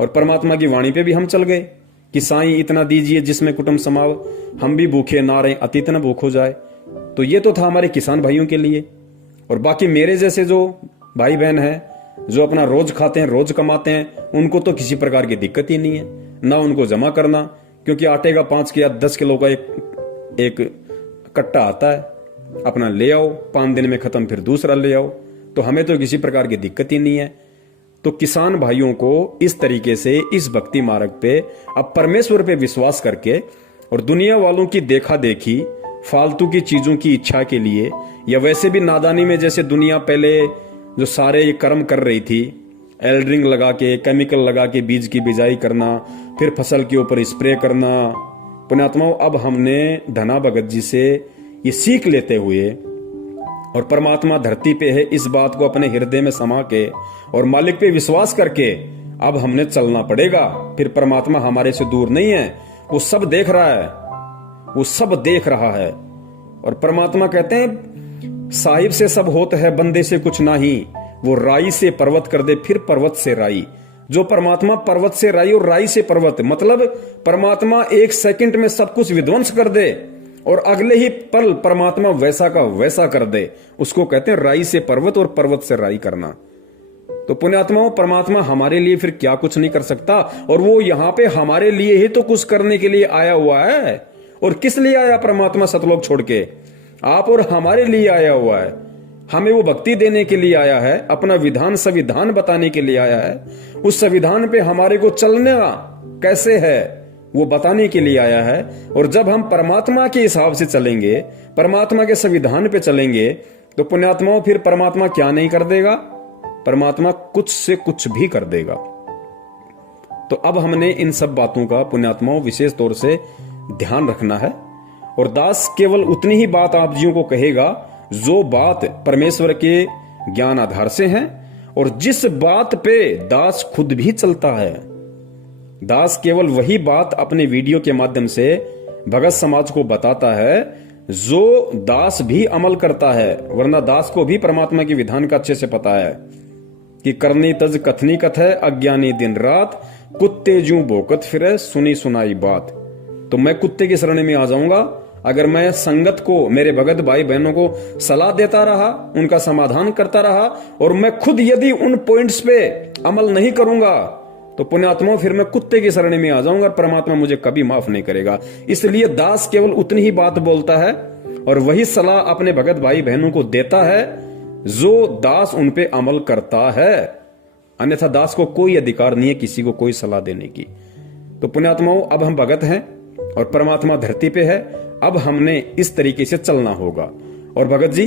और परमात्मा की वाणी पे भी हम चल गए कि साईं इतना दीजिए जिसमें कुटुंब समाव, हम भी भूखे ना रहे अतीत न भूख हो जाए। तो ये तो था हमारे किसान भाइयों के लिए। और बाकी मेरे जैसे जो भाई बहन हैं जो अपना रोज खाते हैं, रोज कमाते हैं, उनको तो किसी प्रकार की दिक्कत ही नहीं है, ना उनको जमा करना, क्योंकि आटे का 5 या 10 किलो का एक कट्टा आता है, अपना ले आओ, 5 दिन में खत्म, फिर दूसरा ले आओ। तो हमें तो किसी प्रकार की दिक्कत ही नहीं है। तो किसान भाइयों को इस तरीके से इस भक्ति मार्ग पे अब परमेश्वर पे विश्वास करके और दुनिया वालों की देखा देखी फालतू की चीजों की इच्छा के लिए, या वैसे भी नादानी में जैसे दुनिया पहले जो सारे ये कर्म कर रही थी, एल्ड्रिंग लगा के, केमिकल लगा के बीज की बिजाई करना, फिर फसल के ऊपर स्प्रे करना। पुण्यात्माओं, अब हमने धना भगत जी से ये सीख लेते हुए और परमात्मा धरती पे है इस बात को अपने हृदय में समा के और मालिक पे विश्वास करके अब हमने चलना पड़ेगा। फिर परमात्मा हमारे से दूर नहीं है, वो सब देख रहा है, वो सब देख रहा है। और परमात्मा कहते हैं साहिब से सब होता है, बंदे से कुछ नहीं, वो राई से पर्वत कर दे, फिर पर्वत से राई। जो परमात्मा पर्वत से राई और राई से पर्वत, मतलब परमात्मा 1 सेकंड में सब कुछ विध्वंस कर दे और अगले ही पल परमात्मा वैसा का वैसा कर दे, उसको कहते हैं राई से पर्वत और पर्वत से राई करना। तो पुण्यात्माओं, परमात्मा हमारे लिए फिर क्या कुछ नहीं कर सकता, और वो यहां पे हमारे लिए ही तो कुछ करने के लिए आया हुआ है। और किस लिए आया परमात्मा सतलोक छोड़ के? आप और हमारे लिए आया हुआ है। हमें वो भक्ति देने के लिए आया है, अपना विधान संविधान बताने के लिए आया है, उस संविधान पे हमारे को चलना कैसे है वो बताने के लिए आया है। और जब हम परमात्मा के हिसाब से चलेंगे, परमात्मा के संविधान पे चलेंगे, तो पुण्यात्माओं फिर परमात्मा क्या नहीं कर देगा? परमात्मा कुछ से कुछ भी कर देगा। तो अब हमने इन सब बातों का पुण्यात्माओं विशेष तौर से ध्यान रखना है। और दास केवल उतनी ही बात आप जियों को कहेगा जो बात परमेश्वर के ज्ञान आधार से है, और जिस बात पे दास खुद भी चलता है। दास केवल वही बात अपने वीडियो के माध्यम से भगत समाज को बताता है जो दास भी अमल करता है, वरना दास को भी परमात्मा की विधान का अच्छे से पता है कि करनी तज कथनी कथ है, अज्ञानी दिन रात, कुत्ते जू भोकत फिरे, सुनी सुनाई बात। तो मैं कुत्ते की शरण में आ जाऊंगा अगर मैं संगत को, मेरे भगत भाई बहनों को सलाह देता रहा, उनका समाधान करता रहा, और मैं खुद यदि उन पॉइंट्स पे अमल नहीं करूंगा, तो पुण्यात्मा फिर मैं कुत्ते की शरण में आ जाऊंगा, परमात्मा मुझे कभी माफ नहीं करेगा। इसलिए दास केवल उतनी ही बात बोलता है और वही सलाह अपने भगत भाई बहनों को देता है जो दास उन पे अमल करता है। अन्यथा दास को कोई अधिकार नहीं है किसी को कोई सलाह देने की। तो पुण्यात्माओं, अब हम भगत हैं और परमात्मा धरती पे है, अब हमने इस तरीके से चलना होगा। और भगत जी,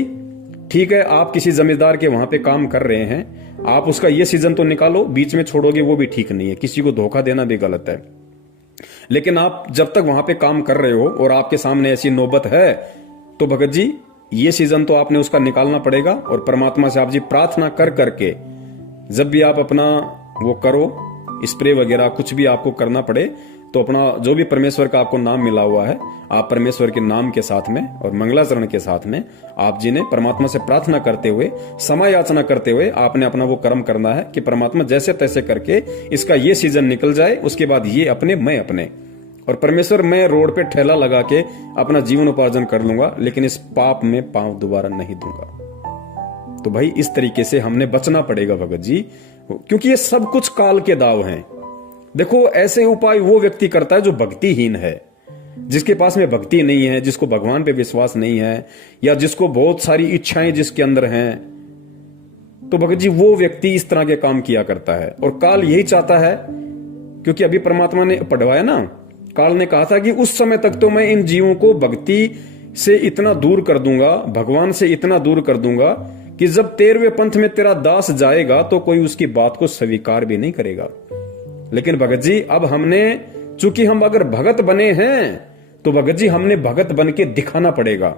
ठीक है, आप किसी जमींदार के वहां पे काम कर रहे हैं, आप उसका ये सीजन तो निकालो, बीच में छोड़ोगे वो भी ठीक नहीं है, किसी को धोखा देना भी गलत है। लेकिन आप जब तक वहां पे काम कर रहे हो और आपके सामने ऐसी नौबत है, तो भगत जी ये सीजन तो आपने उसका निकालना पड़ेगा। और परमात्मा से आप जी प्रार्थना कर करके जब भी आप अपना वो करो, स्प्रे वगैरह कुछ भी आपको करना पड़े, तो अपना जो भी परमेश्वर का आपको नाम मिला हुआ है, आप परमेश्वर के नाम के साथ में और मंगलाचरण के साथ में आप जी ने परमात्मा से प्रार्थना करते हुए, समय याचना करते हुए आपने अपना वो कर्म करना है कि परमात्मा जैसे तैसे करके इसका ये सीजन निकल जाए, उसके बाद ये अपने मैं अपने, और परमेश्वर मैं रोड पे ठेला लगा के अपना जीवन उपार्जन कर लूंगा, लेकिन इस पाप में पांव दोबारा नहीं दूंगा। तो भाई इस तरीके से हमने बचना पड़ेगा भगत जी, क्योंकि ये सब कुछ काल के दाव हैं। देखो, ऐसे उपाय वो व्यक्ति करता है जो भक्तिहीन है, जिसके पास में भक्ति नहीं है, जिसको भगवान पे विश्वास नहीं है, या जिसको बहुत सारी इच्छाएं जिसके अंदर हैं। तो भगत जी वो व्यक्ति इस तरह के काम किया करता है, और काल यही चाहता है, क्योंकि अभी परमात्मा ने पढ़वाया ना, काल ने कहा था कि उस समय तक तो मैं इन जीवों को भक्ति से इतना दूर कर दूंगा, भगवान से इतना दूर कर दूंगा कि जब 13वें पंथ में तेरा दास जाएगा तो कोई उसकी बात को स्वीकार भी नहीं करेगा। लेकिन भगत जी अब हमने, चूंकि हम अगर भगत बने हैं, तो भगत जी हमने भगत बन के दिखाना पड़ेगा।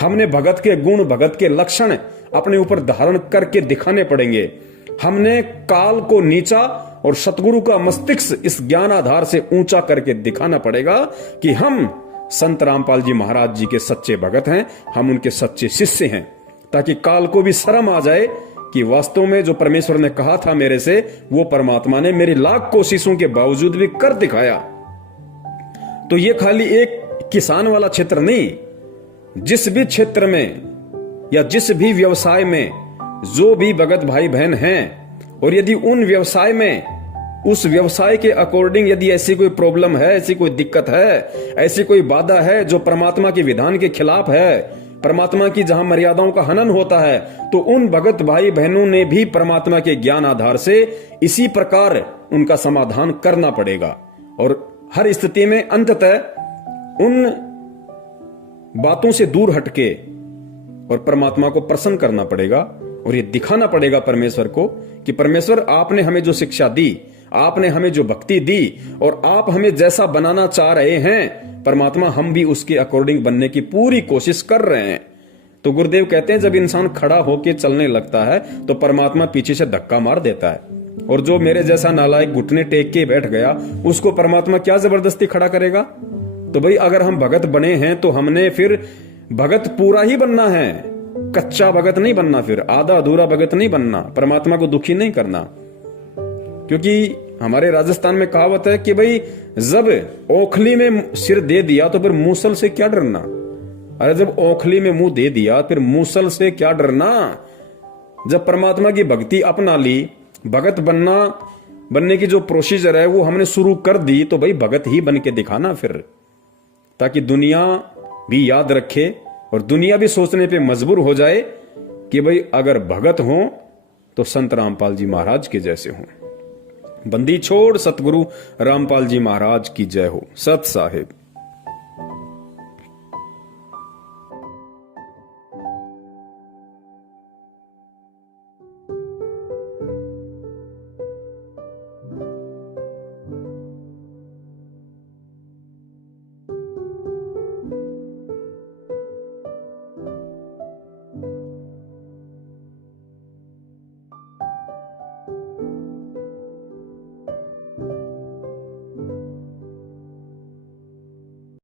हमने भगत के गुण, भगत के लक्षण अपने ऊपर धारण करके दिखाने पड़ेंगे। हमने काल को नीचा और सतगुरु का मस्तिष्क इस ज्ञान आधार से ऊंचा करके दिखाना पड़ेगा कि हम संत रामपाल जी महाराज जी के सच्चे भगत हैं, हम उनके सच्चे शिष्य हैं, ताकि काल को भी शर्म आ जाए कि वास्तव में जो परमेश्वर ने कहा था मेरे से, वो परमात्मा ने मेरी लाख कोशिशों के बावजूद भी कर दिखाया। तो ये खाली एक किसान वाला क्षेत्र नहीं, जिस भी क्षेत्र में या जिस भी व्यवसाय में जो भी भगत भाई बहन हैं, और यदि उन व्यवसाय में उस व्यवसाय के अकॉर्डिंग यदि ऐसी कोई प्रॉब्लम है, ऐसी कोई दिक्कत है, ऐसी कोई बाधा है जो परमात्मा के विधान के खिलाफ है, परमात्मा की जहां मर्यादाओं का हनन होता है, तो उन भगत भाई बहनों ने भी परमात्मा के ज्ञान आधार से इसी प्रकार उनका समाधान करना पड़ेगा। और हर स्थिति में अंततः उन बातों से दूर हटके और परमात्मा को प्रसन्न करना पड़ेगा, और ये दिखाना पड़ेगा परमेश्वर को कि परमेश्वर आपने हमें जो शिक्षा दी, आपने हमें जो भक्ति दी, और आप हमें जैसा बनाना चाह रहे हैं परमात्मा, हम भी उसके अकॉर्डिंग बनने की पूरी कोशिश कर रहे हैं। तो गुरुदेव कहते हैं जब इंसान खड़ा होकर चलने लगता है तो परमात्मा पीछे से धक्का मार देता है, और जो मेरे जैसा नालायक घुटने टेक के बैठ गया उसको परमात्मा क्या जबरदस्ती खड़ा करेगा। तो भाई अगर हम भगत बने हैं तो हमने फिर भगत पूरा ही बनना है, कच्चा भगत नहीं बनना, फिर आधा अधूरा भगत नहीं बनना, परमात्मा को दुखी नहीं करना। क्योंकि हमारे राजस्थान में कहावत है कि भाई जब ओखली में सिर दे दिया तो फिर मूसल से क्या डरना। अरे जब ओखली में मुंह दे दिया फिर मूसल से क्या डरना। जब परमात्मा की भक्ति अपना ली, भगत बनने की जो प्रोसीजर है वो हमने शुरू कर दी, तो भाई भगत ही बन के दिखाना फिर, ताकि दुनिया भी याद रखे और दुनिया भी सोचने पे मजबूर हो जाए कि भाई अगर भगत हो तो संत रामपाल जी महाराज के जैसे हों। बंदी छोड़ सतगुरु रामपाल जी महाराज की जय हो। सत साहिब।